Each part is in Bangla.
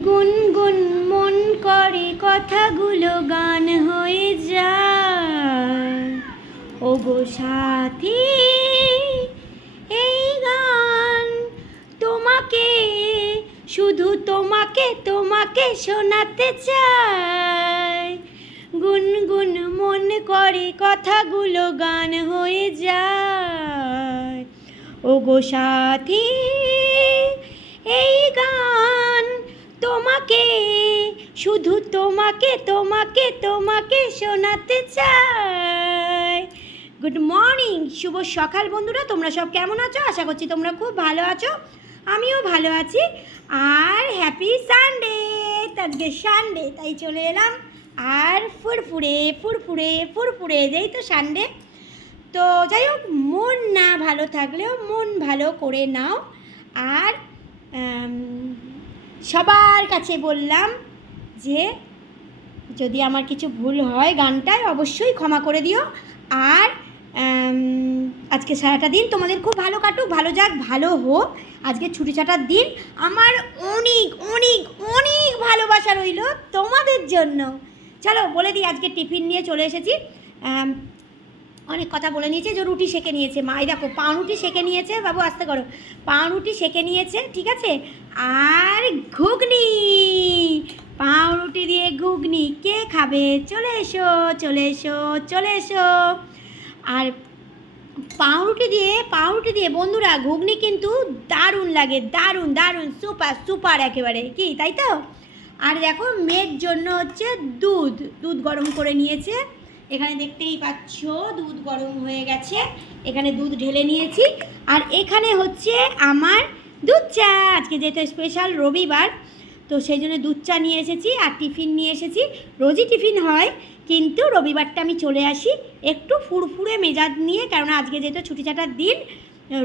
গুনগুন মন করে কথাগুলো গান হয়ে যায়। ওগো সাথী, এই গান তোমাকে, শুধু তোমাকে তোমাকে শোনাতে চাই। গুনগুন মন করে কথাগুলো গান হয়ে যায়। ওগো সাথী, এই গান তোমাকে, শুধু তোমাকে তোমাকে তোমাকে শোনাতে চাই। গুড মর্নিং, শুভ সকাল বন্ধুরা। তোমরা সব কেমন আছো? আশা করছি তোমরা খুব ভালো আছো, আমিও ভালো আছি। আর হ্যাপি সানডে। আজকে সানডে, তাই চলে এলাম। আর ফুরফুরে ফুরফুরে ফুরফুরে, যেই তো সানডে। তো যাই হোক, মন না ভালো থাকলেও মন ভালো করে নাও। আর সবার কাছে বললাম যে যদি আমার কিছু ভুল হয় গানটায় অবশ্যই ক্ষমা করে দিও। আর আজকে সারাটা দিন তোমাদের খুব ভালো কাটুক, ভালো যাক, ভালো হোক। আজকে ছুটি ছাটার দিন। আমার অনেক অনেক অনেক ভালোবাসা রইল তোমাদের জন্য। চলো বলে দিই, আজকে টিফিন নিয়ে চলে এসেছি। অনেক কথা বলে নিয়েছে, যে রুটি সেঁকে নিয়েছে মা। এই দেখো, পাউরুটি সেঁকে নিয়েছে, বাবু আস্তে করো। পাউরুটি সেঁকে নিয়েছে, ঠিক আছে। আর ঘুগনি, পাউরুটি দিয়ে ঘুগনি। কে খাবে? চলে এসো চলে এসো চলে এসো। আর পাউরুটি দিয়ে বন্ধুরা ঘুগনি কিন্তু দারুণ লাগে, দারুণ দারুণ, সুপার সুপার একেবারে, কি তাই তো? আর দেখো, মেয়ের জন্য হচ্ছে দুধ গরম করে নিয়েছে। এখানে দেখতেই পাচ্ছ দুধ গরম হয়ে গেছে, এখানে দুধ ঢেলে নিয়েছি। আর এখানে হচ্ছে আমার দুধ চা। আজকে যেহেতু স্পেশাল রবিবার, তো সেই জন্য দুধ চা নিয়ে এসেছি। আর টিফিন নিয়ে এসেছি। রোজই টিফিন হয়, কিন্তু রবিবারটা আমি চলে আসি একটু ফুরফুরে মেজাজ নিয়ে, কারণ আজকে যেহেতু ছুটি ছাটার দিন।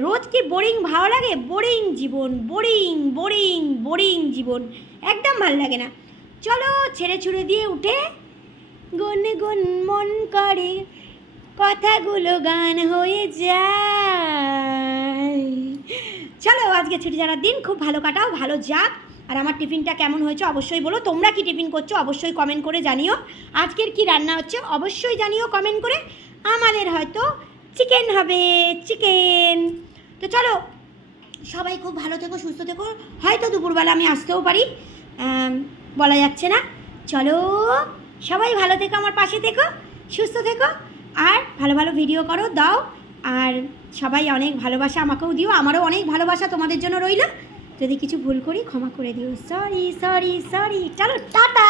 রোজ কি বোরিং ভালো লাগে? বোরিং জীবন, বোরিং বোরিং বোরিং জীবন, একদম ভালো লাগে না। চলো ছেড়ে ছুড়ে দিয়ে উঠে গুনগুন মন করে কথাগুলো গান হয়ে যায়। চলো আজকে ছুটি ছাড়ার দিন খুব ভালো কাটাও, ভালো যাক। আর আমার টিফিনটা কেমন হয়েছে অবশ্যই বলো। তোমরা কি টিফিন করছো অবশ্যই কমেন্ট করে জানিও। আজকের কি রান্না হচ্ছে অবশ্যই জানিও কমেন্ট করে। আমাদের হয়তো চিকেন হবে, চিকেন। তো চলো, সবাই খুব ভালো থেকো, সুস্থ থেকো। হয়তো দুপুরবেলা আমি আসতেও পারি, বলা যাচ্ছে না। চলো সবাই ভালো থেকো, আমার পাশে থেকো, সুস্থ থেকো। আর ভালো ভালো ভিডিও করো, দাও। আর সবাই অনেক ভালোবাসা আমাকেও দিও, আমারও অনেক ভালোবাসা তোমাদের জন্য রইল। যদি কিছু ভুল করি ক্ষমা করে দিও। Sorry sorry sorry. চলো টাটা।